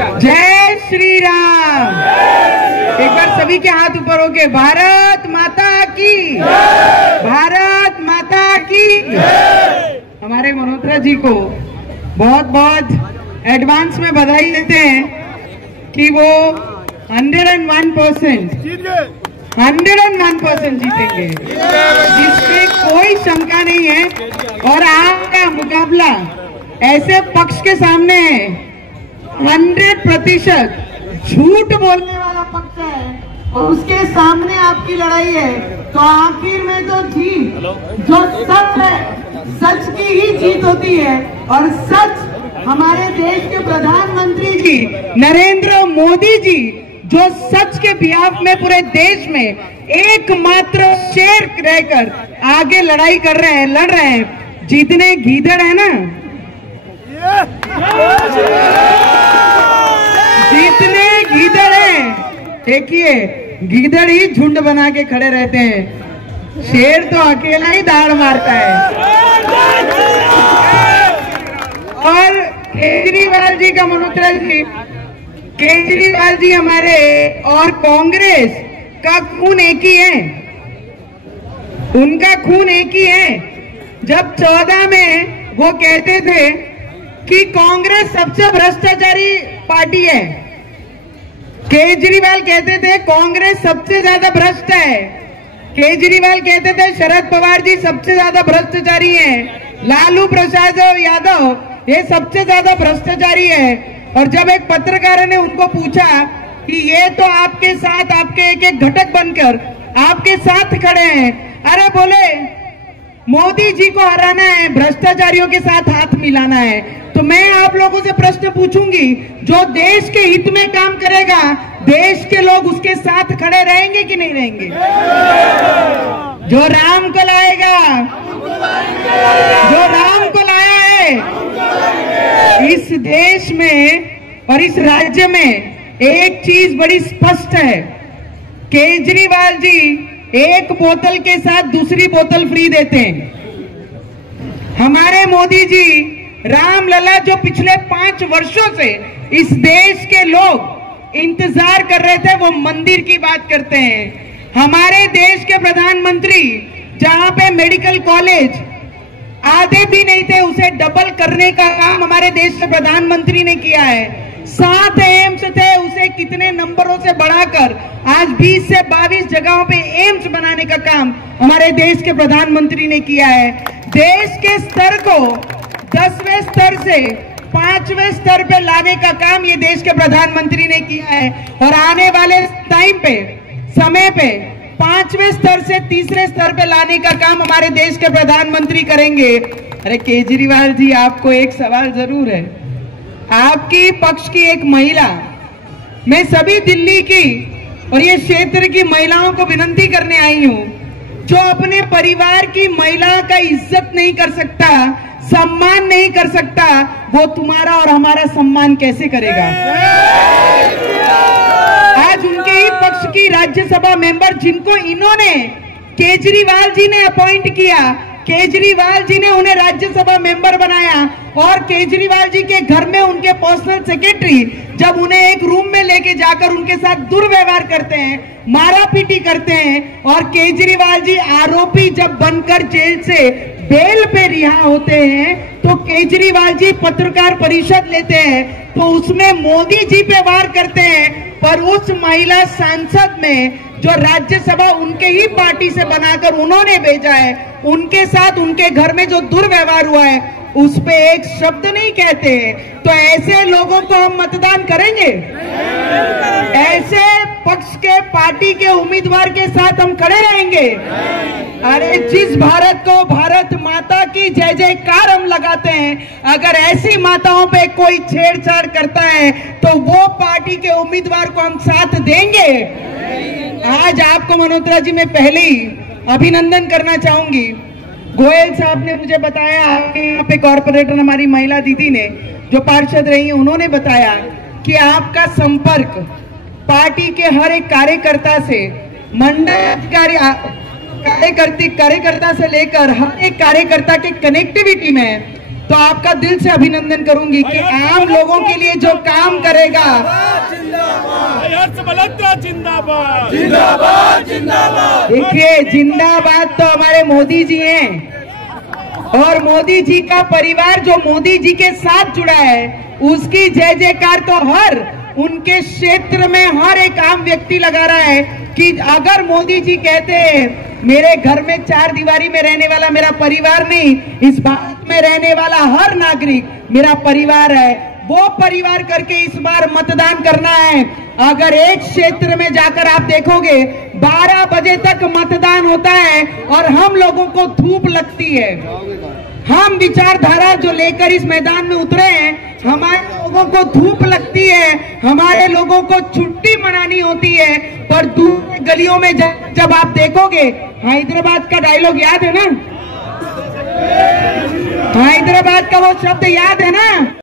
जय श्री राम। एक बार सभी के हाथ ऊपर होके भारत माता की, भारत माता की। हमारे मल्होत्रा जी को बहुत बहुत एडवांस में बधाई देते हैं कि वो 101% जीतेंगे, जिसमें कोई शंका नहीं है। और आपका मुकाबला ऐसे पक्ष के सामने है 100% झूठ बोलने वाला पक्ष है और उसके सामने आपकी लड़ाई है। तो आखिर में तो जीत जो सच है, सच की ही जीत होती है। और सच हमारे देश के प्रधानमंत्री जी नरेंद्र मोदी जी जो सच के बिहाफ में पूरे देश में एकमात्र शेर रहकर आगे लड़ाई कर रहे हैं, लड़ रहे हैं। जितने गीदड़ है ना, जितने गीदड़ हैं, देखिए गीदड़ ही झुंड बना के खड़े रहते हैं, शेर तो अकेला ही दाड़ मारता है। और केजरीवाल जी का मल्होत्रा जी, केजरीवाल जी हमारे और कांग्रेस का खून एक ही है, उनका खून एक ही है। जब 14 में वो कहते थे कि कांग्रेस सबसे भ्रष्टाचारी पार्टी है, केजरीवाल कहते थे कांग्रेस सबसे ज्यादा भ्रष्ट है, केजरीवाल कहते थे शरद पवार जी सबसे ज्यादा भ्रष्टाचारी हैं, लालू प्रसाद यादव ये सबसे ज्यादा भ्रष्टाचारी है। और जब एक पत्रकार ने उनको पूछा कि ये तो आपके साथ, आपके एक एक घटक बनकर आपके साथ खड़े हैं, अरे बोले मोदी जी को हराना है, भ्रष्टाचारियों के साथ हाथ मिलाना है। तो मैं आप लोगों से प्रश्न पूछूंगी, जो देश के हित में काम करेगा, देश के लोग उसके साथ खड़े रहेंगे कि नहीं रहेंगे? जो राम को लाएगा, जो राम को लाया है, इस देश में और इस राज्य में एक चीज बड़ी स्पष्ट है, केजरीवाल जी एक बोतल के साथ दूसरी बोतल फ्री देते हैं। हमारे मोदी जी रामलला जो पिछले 5 वर्षों से इस देश के लोग इंतजार कर रहे थे, वो मंदिर की बात करते हैं। हमारे देश के प्रधानमंत्री जहां पे मेडिकल कॉलेज आधे भी नहीं थे, उसे डबल करने का काम हमारे देश के प्रधानमंत्री ने किया है। 7 एम्स थे, उसे कितने नंबरों से बढ़ाकर आज 20 से 22 जगहों पे एम्स बनाने का काम हमारे देश के प्रधानमंत्री ने किया है। देश के स्तर को 10वें स्तर से 5वें स्तर पे लाने का काम ये देश के प्रधानमंत्री ने किया है। और आने वाले टाइम पे, समय पे 5वें स्तर से 3रे स्तर पे लाने का काम हमारे देश के प्रधानमंत्री करेंगे। अरे केजरीवाल जी, आपको एक सवाल जरूर है। आपकी पक्ष की एक महिला, मैं सभी दिल्ली की और ये क्षेत्र की महिलाओं को विनती करने आई हूं, जो अपने परिवार की महिला का इज्जत नहीं कर सकता, सम्मान नहीं कर सकता, वो तुम्हारा और हमारा सम्मान कैसे करेगा? आज उनके ही पक्ष की राज्यसभा मेंबर जिनको इन्होंने, केजरीवाल जी ने अपॉइंट किया, केजरीवाल जी ने उन्हें राज्यसभा मेंबर बनाया, और केजरीवाल जी के घर में उनके पर्सनल सेक्रेटरी जब उन्हें एक रूम में लेके जाकर उनके साथ दुर्व्यवहार करते हैं, मारा पीटी करते हैं, और केजरीवाल जी आरोपी जब बनकर जेल से बेल पे रिहा होते हैं, तो केजरीवाल जी पत्रकार परिषद लेते हैं, तो उसमें मोदी जी पे वार करते हैं। पर उस महिला सांसद में जो राज्यसभा उनके ही पार्टी से बनाकर उन्होंने भेजा है, उनके साथ उनके घर में जो दुर्व्यवहार हुआ है, उस पे एक शब्द नहीं कहते हैं। तो ऐसे लोगों को हम मतदान करेंगे? ऐसे पक्ष के पार्टी के उम्मीदवार के साथ हम खड़े रहेंगे? अरे जिस भारत को भारत माता की जय जयकार हम लगाते हैं, अगर ऐसी माताओं पे कोई छेड़छाड़ करता है तो वो पार्टी के उम्मीदवार को हम साथ देंगे? आज आपको मल्होत्रा जी मैं पहले ही अभिनंदन करना चाहूंगी। गोयल साहब ने मुझे बताया, आपके यहाँ पे कॉर्पोरेटर हमारी महिला दीदी ने जो पार्षद रही, उन्होंने बताया कि आपका संपर्क पार्टी के हर एक कार्यकर्ता से, मंडल कार्यकर्ता से लेकर हर एक कार्यकर्ता के कनेक्टिविटी में तो आपका दिल से अभिनंदन करूंगी कि आम लोगों के लिए जो काम करेगा। जिंदाबाद जिंदाबाद जिंदाबाद। देखिए, जिंदाबाद तो हमारे मोदी जी हैं, और मोदी जी का परिवार जो मोदी जी के साथ जुड़ा है उसकी जय जयकार तो हर उनके क्षेत्र में हर एक आम व्यक्ति लगा रहा है कि अगर मोदी जी कहते हैं मेरे घर में चार दीवारी में रहने वाला मेरा परिवार नहीं, इस भारत में रहने वाला हर नागरिक मेरा परिवार है, वो परिवार करके इस बार मतदान करना है। अगर एक क्षेत्र में जाकर आप देखोगे 12 बजे तक मतदान होता है और हम लोगों को धूप लगती है। हम विचारधारा जो लेकर इस मैदान में उतरे हैं, हमारे लोगों को धूप लगती है, हमारे लोगों को छुट्टी मनानी होती है, पर दूर गलियों में जब आप देखोगे, हैदराबाद का डायलॉग याद है ना, हैदराबाद का वो शब्द याद है ना।